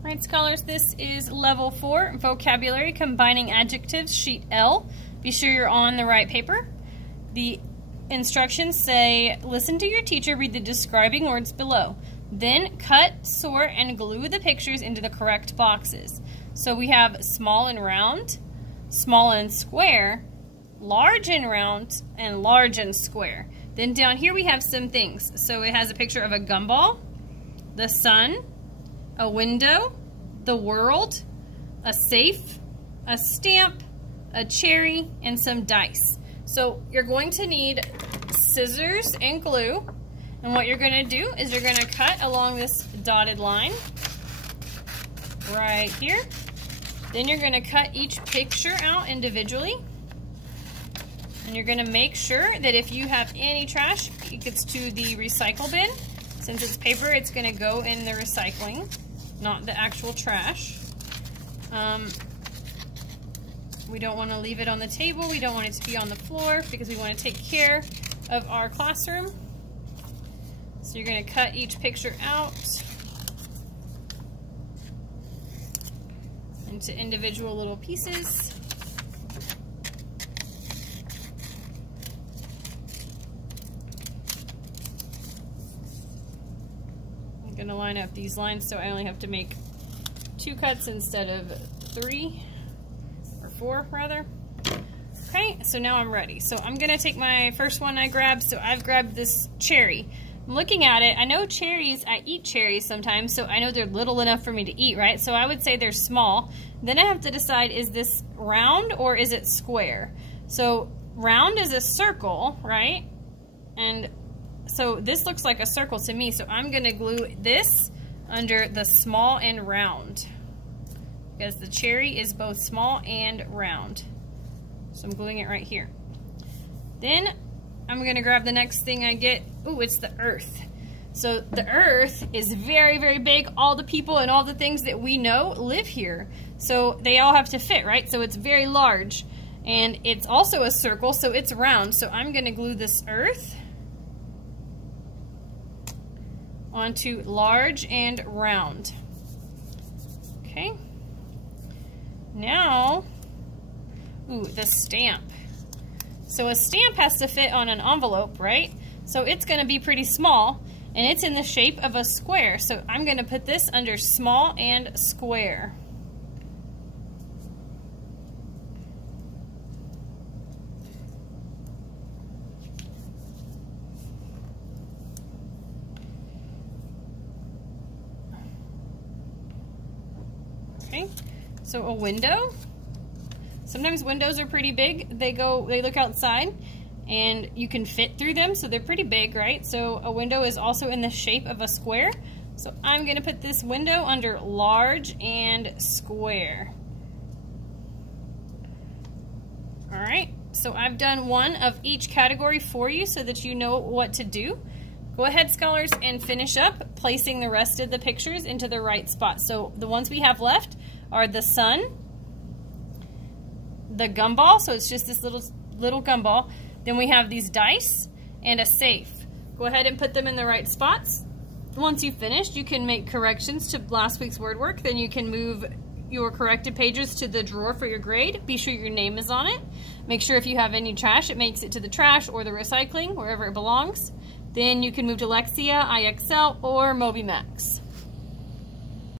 Alright, scholars, this is level 4, vocabulary, combining adjectives, sheet L. Be sure you're on the right paper. The instructions say, listen to your teacher read the describing words below. Then cut, sort, and glue the pictures into the correct boxes. So we have small and round, small and square, large and round, and large and square. Then down here we have some things. So it has a picture of a gumball, the sun, a window, the world, a safe, a stamp, a cherry, and some dice. So you're going to need scissors and glue, and what you're going to do is you're going to cut along this dotted line right here. Then you're going to cut each picture out individually, and you're going to make sure that if you have any trash, it gets to the recycle bin. Since it's paper, it's going to go in the recycling, not the actual trash. We don't want to leave it on the table. We don't want it to be on the floor because we want to take care of our classroom. So you're going to cut each picture out into individual little pieces. I'm going to line up these lines so I only have to make 2 cuts instead of 3, or 4 rather. Okay, so now I'm ready. So I'm going to take my first one I grabbed. So I've grabbed this cherry. I'm looking at it. I know cherries, I eat cherries sometimes, so I know they're little enough for me to eat, right? So I would say they're small. Then I have to decide, is this round or is it square? So round is a circle, right? And so this looks like a circle to me, so I'm going to glue this under the small and round because the cherry is both small and round. So I'm gluing it right here. Then I'm going to grab the next thing I get. Ooh, it's the earth. So the earth is very, very big. All the people and all the things that we know live here. So they all have to fit, right? So it's very large. And it's also a circle, so it's round. So I'm going to glue this earth onto large and round. Okay. Now, ooh, the stamp. So a stamp has to fit on an envelope, right? So it's going to be pretty small, and it's in the shape of a square. So I'm going to put this under small and square. Okay, so a window. Sometimes windows are pretty big. They look outside and you can fit through them, so they're pretty big, right? So a window is also in the shape of a square. So I'm going to put this window under large and square. All right, so I've done one of each category for you so that you know what to do. Go ahead, scholars, and finish up placing the rest of the pictures into the right spot. So the ones we have left are the sun, the gumball, so it's just this little gumball. Then we have these dice and a safe. Go ahead and put them in the right spots. Once you've finished, you can make corrections to last week's word work. Then you can move your corrected pages to the drawer for your grade. Be sure your name is on it. Make sure if you have any trash, it makes it to the trash or the recycling, wherever it belongs. Then you can move to Lexia, IXL, or MobiMax.